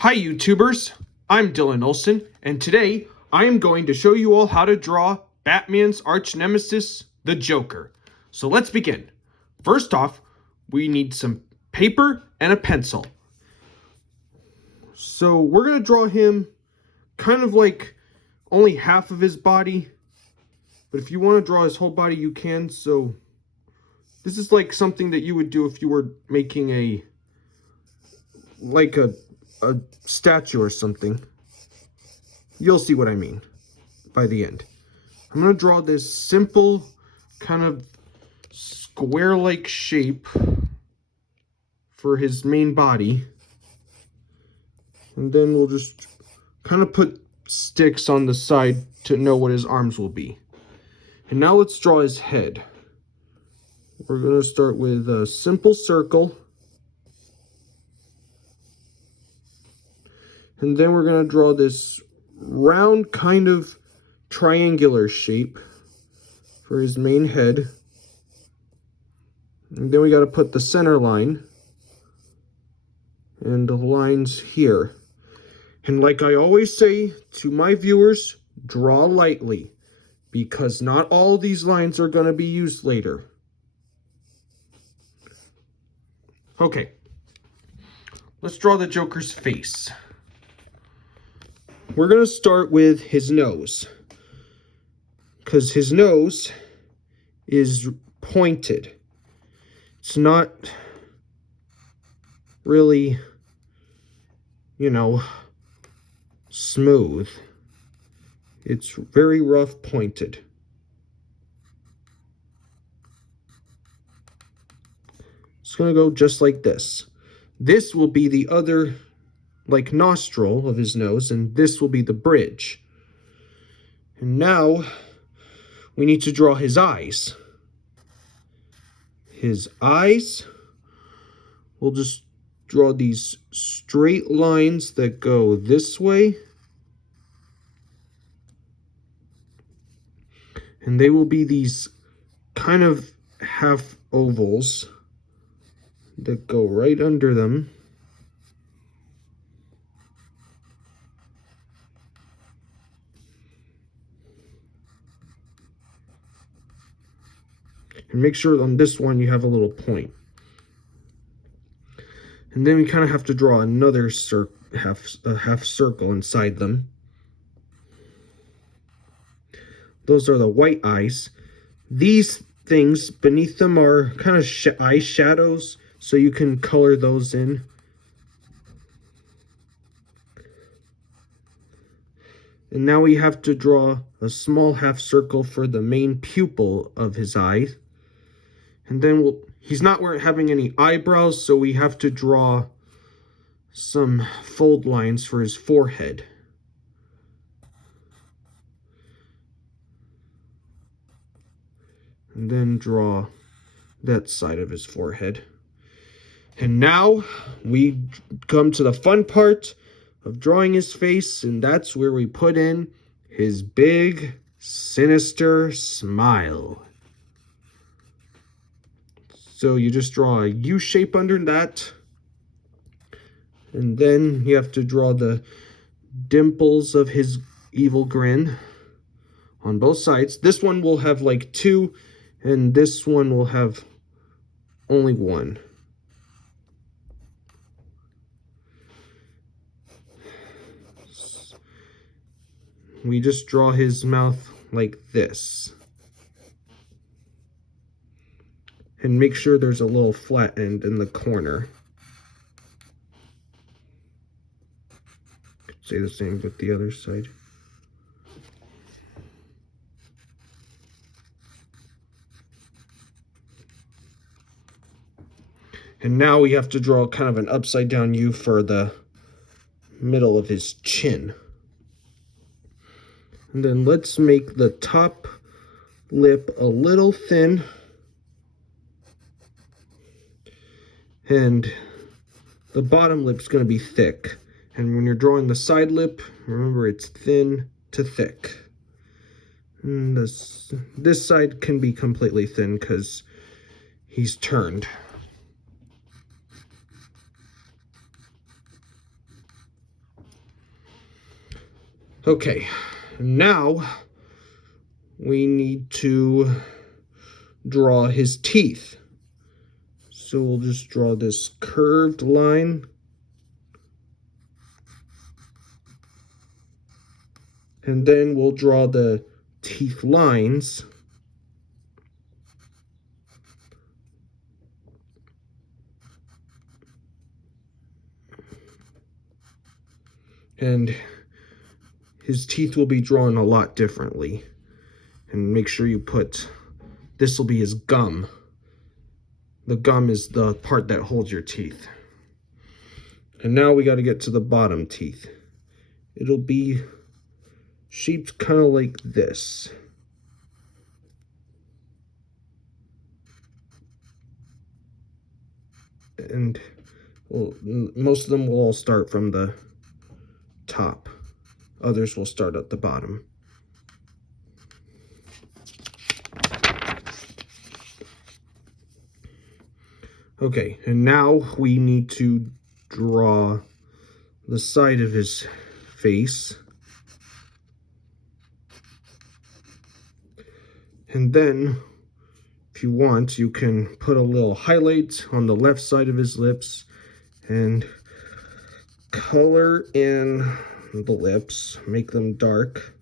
Hi YouTubers, I'm Dylan Olson, and today I am going to show you all how to draw Batman's arch nemesis, the Joker. So let's begin. First off, we need some paper and a pencil. So we're going to draw him kind of like only half of his body, but if you want to draw his whole body you can. So this is like something that you would do if you were making a statue or something. You'll see what I mean by the end. I'm going to draw this simple kind of square-like shape for his main body. And then we'll just kind of put sticks on the side to know what his arms will be. And now let's draw his head. We're going to start with a simple circle. And then we're going to draw this round kind of triangular shape for his main head. And then we got to put the center line and the lines here. And like I always say to my viewers, draw lightly, because not all these lines are going to be used later. Okay, let's draw the Joker's face. We're going to start with his nose, because his nose is pointed. It's not really, smooth. It's very rough pointed. It's going to go just like this. This will be the other nostril of his nose, and this will be the bridge. And now we need to draw his eyes. His eyes, we'll just draw these straight lines that go this way, and they will be these kind of half ovals that go right under them. And make sure on this one you have a little point. And then we kind of have to draw another half circle inside them. Those are the white eyes. These things beneath them are kind of eye shadows, so you can color those in. And now we have to draw a small half circle for the main pupil of his eye. And then he's not having any eyebrows, so we have to draw some fold lines for his forehead. And then draw that side of his forehead. And now we come to the fun part of drawing his face, and that's where we put in his big, sinister smile. So you just draw a U shape under that, and then you have to draw the dimples of his evil grin on both sides. This one will have like 2, and this one will have only 1. We just draw his mouth like this. And make sure there's a little flat end in the corner. Say the same with the other side. And now we have to draw kind of an upside down U for the middle of his chin. And then let's make the top lip a little thin. And the bottom lip's going to be thick. And when you're drawing the side lip, remember it's thin to thick. And this side can be completely thin because he's turned. Okay, now we need to draw his teeth. So we'll just draw this curved line. And then we'll draw the teeth lines. And his teeth will be drawn a lot differently. And make sure you put, this will be his gum. The gum is the part that holds your teeth. And now we got to get to the bottom teeth. It'll be shaped kind of like this. And well, most of them will all start from the top. Others will start at the bottom. Okay, and now we need to draw the side of his face. And then, if you want, you can put a little highlight on the left side of his lips and color in the lips, make them dark.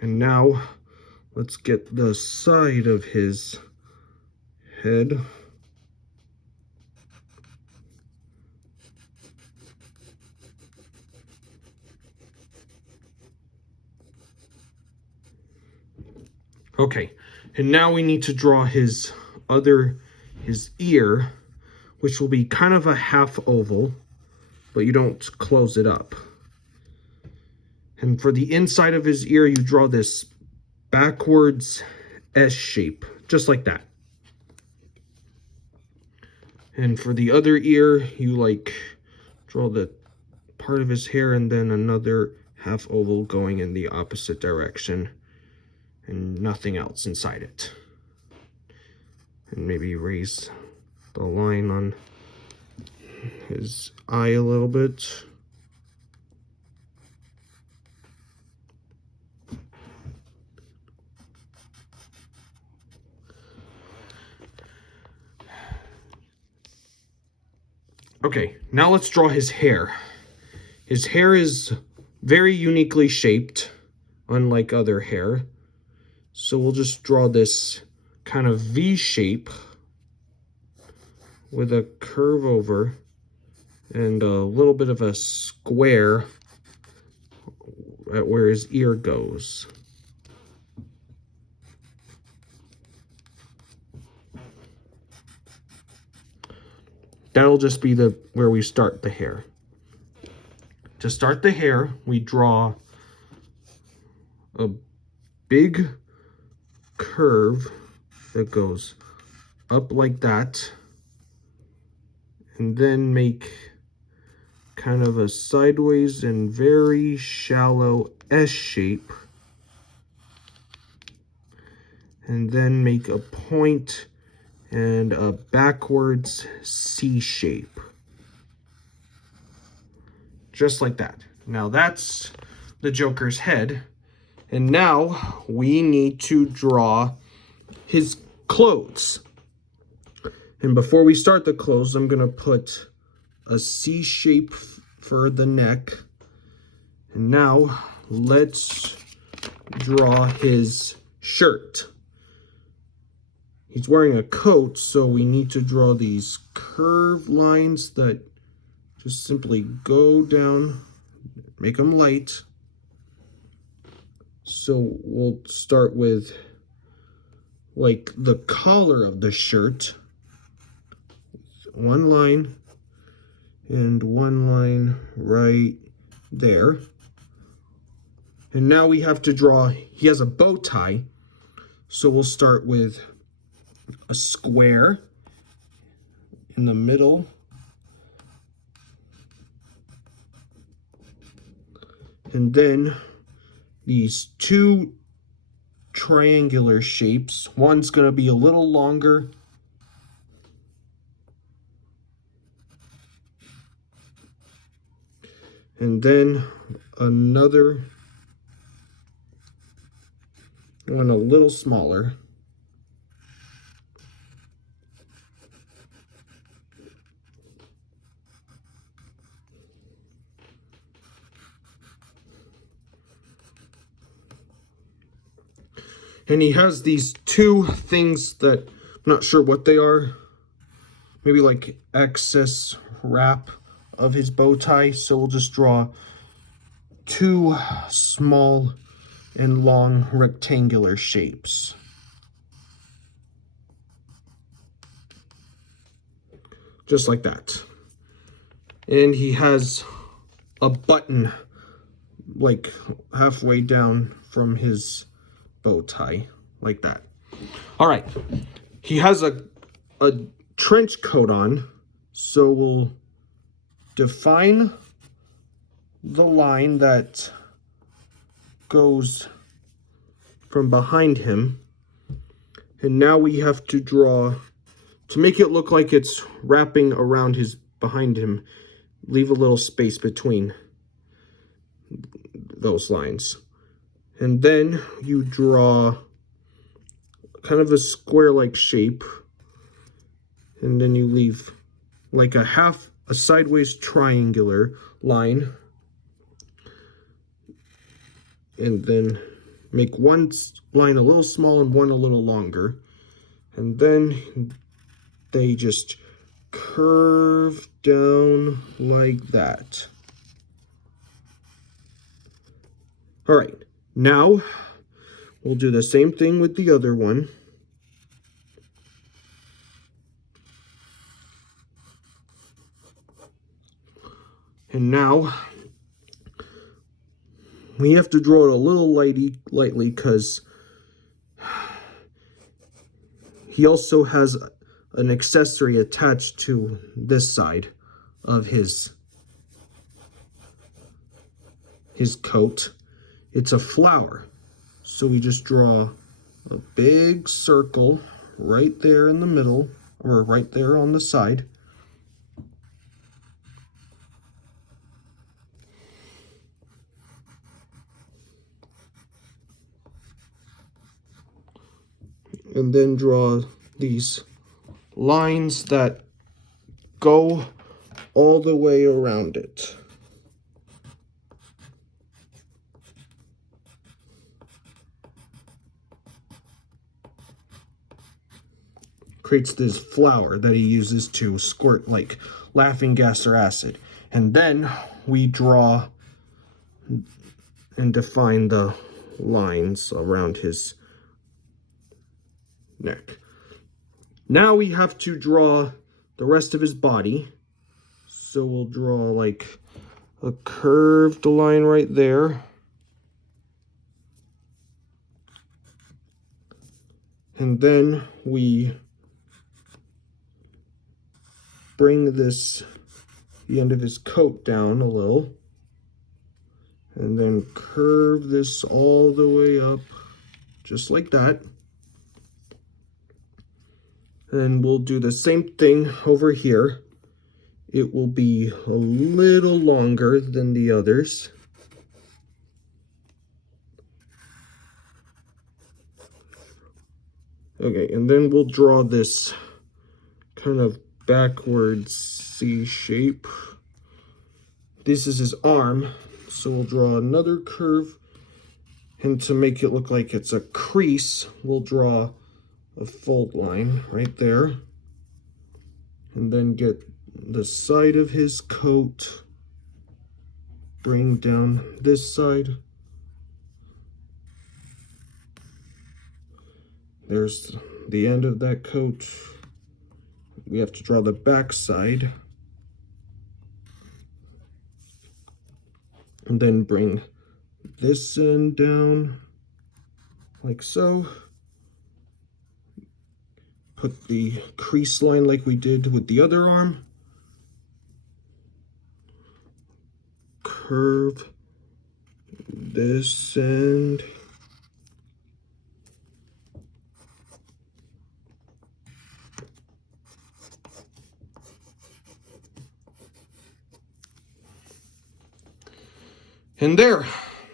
And now, let's get the side of his head. Okay, and now we need to draw his ear, which will be kind of a half oval, but you don't close it up. And for the inside of his ear, you draw this backwards S shape, just like that. And for the other ear, you like draw the part of his hair and then another half oval going in the opposite direction and nothing else inside it. And maybe raise the line on his eye a little bit. Okay, now let's draw his hair. His hair is very uniquely shaped, unlike other hair. So we'll just draw this kind of V shape with a curve over and a little bit of a square at where his ear goes. That'll just be where we start the hair. To start the hair, we draw a big curve that goes up like that, and then make kind of a sideways and very shallow S shape, and then make a point and a backwards C shape. Just like that. Now that's the Joker's head. And now we need to draw his clothes. And before we start the clothes, I'm going to put a C shape for the neck. And now let's draw his shirt. He's wearing a coat, so we need to draw these curved lines that just simply go down, make them light. So we'll start with like the collar of the shirt. One line and one line right there. And now we have to draw, he has a bow tie. So we'll start with a square in the middle. And then these two triangular shapes. One's going to be a little longer. And then another one a little smaller. And he has these two things that I'm not sure what they are. Maybe like excess wrap of his bow tie. So we'll just draw two small and long rectangular shapes. Just like that. And he has a button like halfway down from his bow tie, like that. All right, he has a trench coat on, so we'll define the line that goes from behind him, and now we have to draw, to make it look like it's wrapping around his behind him, leave a little space between those lines. And then you draw kind of a square-like shape, and then you leave like a sideways triangular line, and then make one line a little small and one a little longer, and then they just curve down like that. All right, now we'll do the same thing with the other one. And now we have to draw it a little lightly because he also has an accessory attached to this side of his coat. It's a flower. So we just draw a big circle right there in the middle, or right there on the side. And then draw these lines that go all the way around it. Creates this flower that he uses to squirt like laughing gas or acid. And then we draw and define the lines around his neck. Now we have to draw the rest of his body. So we'll draw like a curved line right there. And then we bring the end of his coat down a little, and then curve this all the way up, just like that. And we'll do the same thing over here. It will be a little longer than the others. Okay, and then we'll draw this kind of backwards C shape. This is his arm, so we'll draw another curve, and to make it look like it's a crease, we'll draw a fold line right there, and then get the side of his coat, bring down this side. There's the end of that coat. We have to draw the back side, and then bring this end down like so. Put the crease line like we did with the other arm. Curve this end. And there,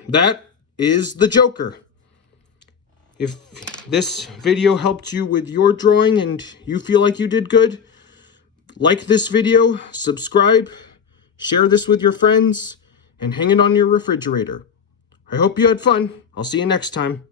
that is the Joker. If this video helped you with your drawing and you feel like you did good, like this video, subscribe, share this with your friends, and hang it on your refrigerator. I hope you had fun. I'll see you next time.